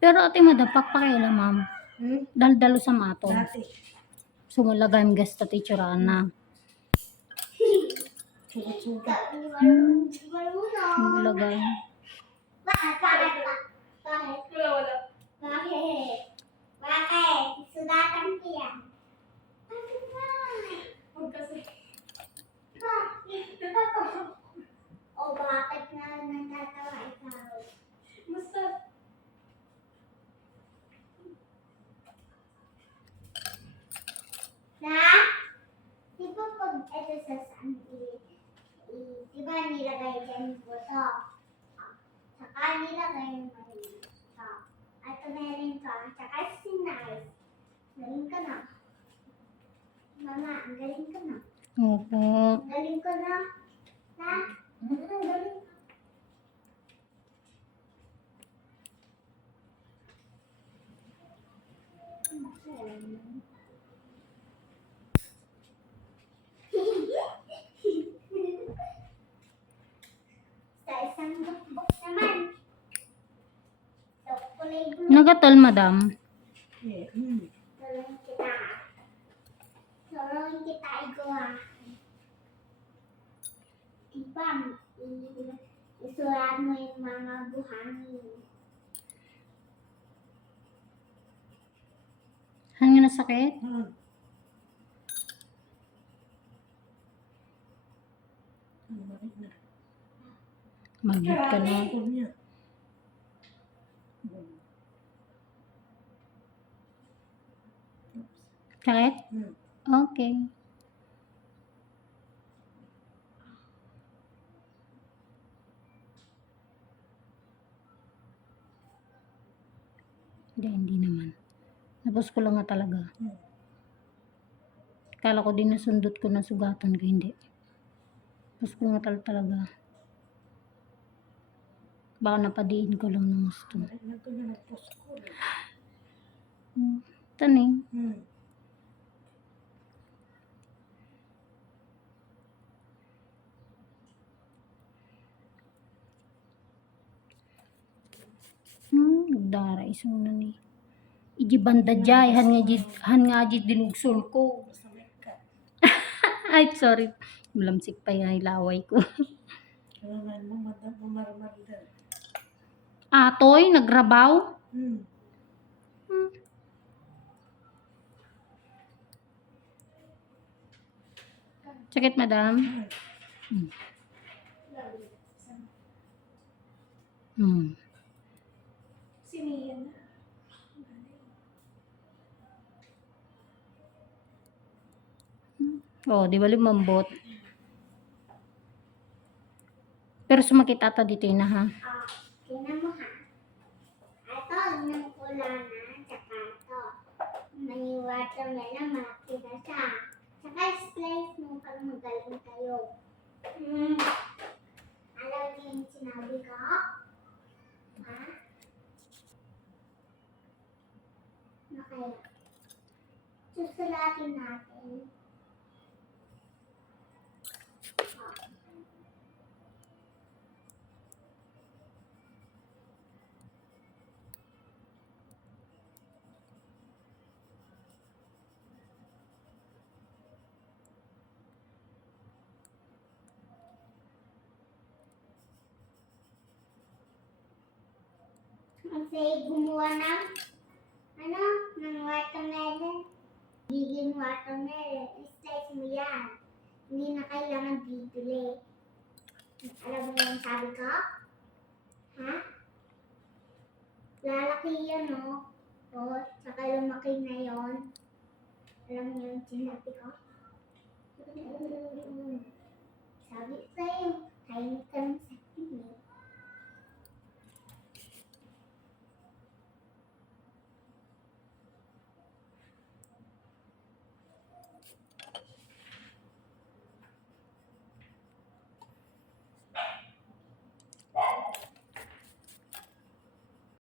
Pero ate madapak pa kayo lang, ma'am. Hmm? Daldalo sa mato. Dati. Sumulagay ang gasta teacheraan na. Sugat-sugat. Hmm. Sumulagay. Bakit? Bakit? Bakit? Bakit? Bakit? Sudatan ko yan. Bakit ba? Huwag kasi. Bakit? O bakit na natatawa ikaw? Basta. Na? Di ba ito sa sandi, i- di ba nilagay dyan buto? Ah, Saka nilagay yung mali. Ah, At meron ka, saka sinay. Galing ka na. Mama, ang galing ka na. Opo. Ang galing ka na. Na? Ang galing ka. Sa blue. Nagatol, madam. Eh, hmm. Tulungan kita. Tulungan kita, Igwa. Ibang, i- isulat mo yung mga buhangin. Hangin na sakit? Hmm. Ang balik na. Magit ka na. Sakit? Hmm. Okay. Hindi, hindi naman. Tapos ko lang nga talaga. Hmm. Kala ko din nasundot ko na sugatan ko, hindi. Tapos ko nga tal- talaga. Baka napadiin ko lang ng gusto. Balik na nag-post ko. Hmm. Taning. Hmm. Hmm, nagdara isang na ni. Iji banda jay, han nga jid, han nga jid dinugsol ko. Ay, sorry. Malamsik pa yung ilaway ko. Atoy, nagrabaw. Hmm. Hmm. Sakit, madam. Hmm. Hmm. Siniyan na. Oh, di ba lumambot? Pero sumakit ata dito yun na ha. Ah, tingnan mo ha. Ito, yung pula na, tsaka ito. May watermelon, malaki na siya. Tsaka slice mo para magaling kayo. Hmm. Alam niyo yung sinabi ko? Ha? Ano kaya? Susulatin natin. Kasi gumawa ng ano, ng watermelon. Giging watermelon. I-slice mo yan. Hindi na kailangan bibili. Alam mo yung sabi ko? Ha? Lalaki yan, no? O, saka lumaki na yon. Alam mo yung sinabi ko? Sabi sa'yo, tahimik ka lang